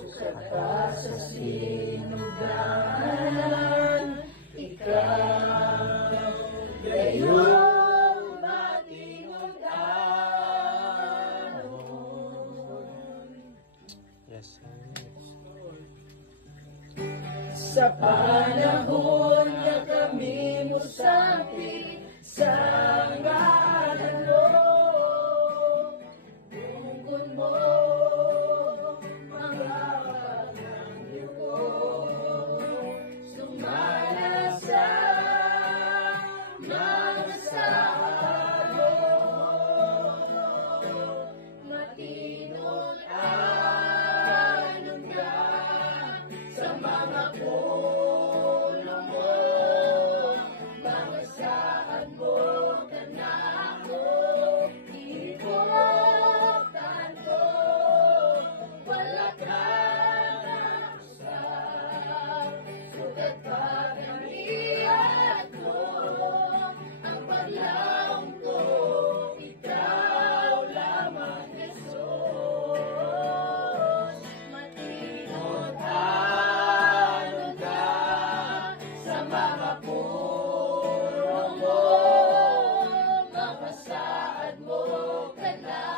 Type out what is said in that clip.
Sukat pa sa sinugan, ikaw gayong matinudanon. Yes. Sa panahon na kami mo sampi sa ngalan mo, tungkol mo mga pagmamyo ko, sumala sa mga salo, matinong anugrah sa mga puno mo, mga saan mo ka na ako ibutan ko, wala ka na sa sugat pa kaniyan ko, ang paglaong ko, ikaw lamang Jesus, matinong anugrah sa mga puno mo, mga saan mo ka na